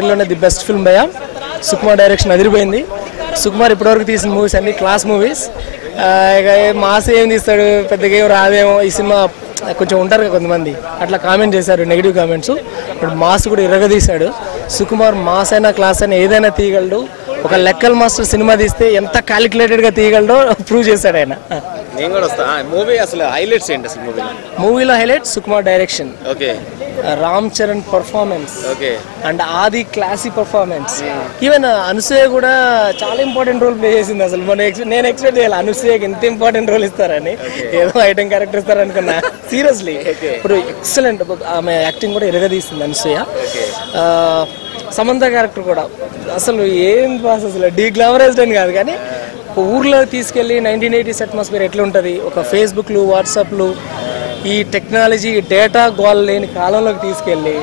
The best film భయ్యా. Sukumar direction అదిరిపోయింది. సుకుమార్ ఇప్పటివరకు తీసిన మూవీస్ అన్ని క్లాస్ మూవీస్. ఇక మాస్ ఏం తీస్తాడు, పెద్దగా ఏం రాదేమో ఈ సినిమా కొంచెం ఉంటారు కదా కొంతమంది, అట్లా కామెంట్ చేశారు నెగిటివ్ కామెంట్స్. ఇప్పుడు మాస్ కూడా ఇరగదీశాడు. సుకుమార్ మాస్ అయినా క్లాస్ అయినా ఏదైనా తీయగలడు. ఒక లెక్కల్ మాస్టర్ సినిమా తీస్తే ఎంత క్యాలిక్యులేటెడ్గా తీయగలడో ప్రూవ్ చేశాడు ఆయన. మూవీలో highlight Sukumar direction, Ram Charan performance and ఆది క్లాసీ పర్ఫార్మెన్స్. ఈవెన్ అనసూయ కూడా చాలా ఇంపార్టెంట్ రోల్ ప్లే చేసింది. అసలు నేను ఎక్స్పెక్ట్ చేయాలి అనసూయకి ఎంత ఇంపార్టెంట్ రోల్ ఇస్తారని. ఏదో ఐటమ్ క్యారెక్టర్ ఇస్తారనుకున్నా, సీరియస్లీ ఇప్పుడు ఎక్సలెంట్. ఆమె యాక్టింగ్ కూడా ఎరగదీస్తుంది అనసూయ. సమంత క్యారెక్టర్ కూడా అసలు ఏం బాస్, అసలు డీగ్లామరైజ్డ్ అని కాదు కానీ ఒక ఊర్లో తీసుకెళ్ళి 1980s అట్మాస్ఫియర్ ఎట్లా ఉంటుంది, ఒక ఫేస్బుక్లు వాట్సాప్లు ఈ టెక్నాలజీ డేటా గోల్ లేని కాలంలోకి తీసుకెళ్ళి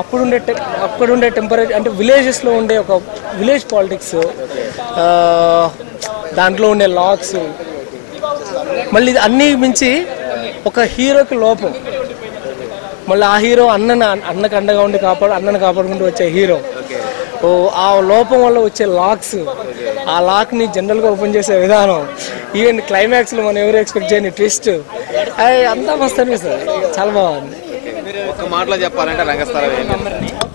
అక్కడుండే టెంపరేచర్ అంటే విలేజెస్లో ఉండే ఒక విలేజ్ పాలిటిక్స్, దాంట్లో ఉండే లాక్స్, మళ్ళీ అన్నీ మించి ఒక హీరోకి లోపం, మళ్ళీ ఆ హీరో అన్నకు అండగా ఉండి అన్నను కాపాడుకుంటూ వచ్చే హీరో, ఆ లోపం వల్ల వచ్చే లాక్స్, ఆ లాక్ని జనరల్గా ఓపెన్ చేసే విధానం, ఈవెన్ క్లైమాక్స్లో మనం ఎవరు ఎక్స్పెక్ట్ చేయని ట్విస్ట్, అంతా మస్తు అనిపిస్తుంది. చాలా బాగుంది.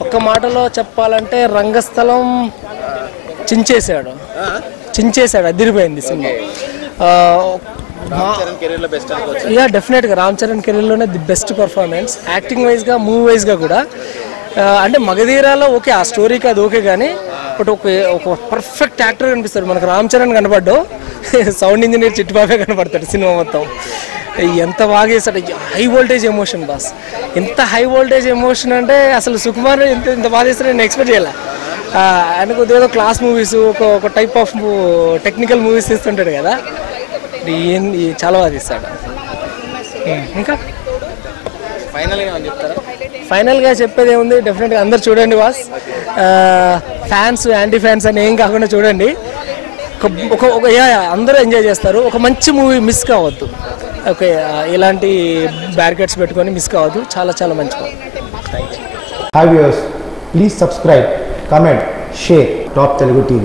ఒక్క మాటలో చెప్పాలంటే రంగస్థలం చించేశాడు, అదిరిపోయింది సినిమా. డెఫినెట్గా రామ్ చరణ్ కెరీర్లోనే ది బెస్ట్ పర్ఫార్మెన్స్, యాక్టింగ్ వైజ్గా మూవీ వైజ్గా కూడా. అంటే మగధీరాలో ఓకే, ఆ స్టోరీకి అది ఓకే, కానీ బట్ ఒక పర్ఫెక్ట్ యాక్టర్ కనిపిస్తాడు మనకు. రామ్ చరణ్ కనపడ్డు, సౌండ్ ఇంజనీర్ చిట్టిబాబే కనపడతాడు సినిమా మొత్తం. ఎంత బాగా చేస్తాడు. హై వోల్టేజ్ ఎమోషన్ బాస్, ఎంత హై వోల్టేజ్ ఎమోషన్ అంటే అసలు సుకుమార్ ఎంత బాగా చేస్తాడో నేను ఎక్స్పెక్ట్ చేయాలి. ఆయన కొద్దిగా క్లాస్ మూవీస్, ఒక టైప్ ఆఫ్ టెక్నికల్ మూవీస్ తీస్తుంటాడు కదా, చాలా బాగా తీస్తాడు. ఇంకా ఫైనల్గా చెప్పేది ఏముంది, డెఫినెట్గా అందరు చూడండి బాస్. ఫ్యాన్స్ యాంటీ ఫ్యాన్స్ అని ఏం కాకుండా చూడండి. అందరూ ఎంజాయ్ చేస్తారు. ఒక మంచి మూవీ మిస్ కావద్దు. ఓకే, ఇలాంటి బ్యారికేడ్స్ పెట్టుకొని మిస్ కావద్దు. చాలా చాలా మంచి movie. Hi viewers, please subscribe, comment, share top Telugu TV.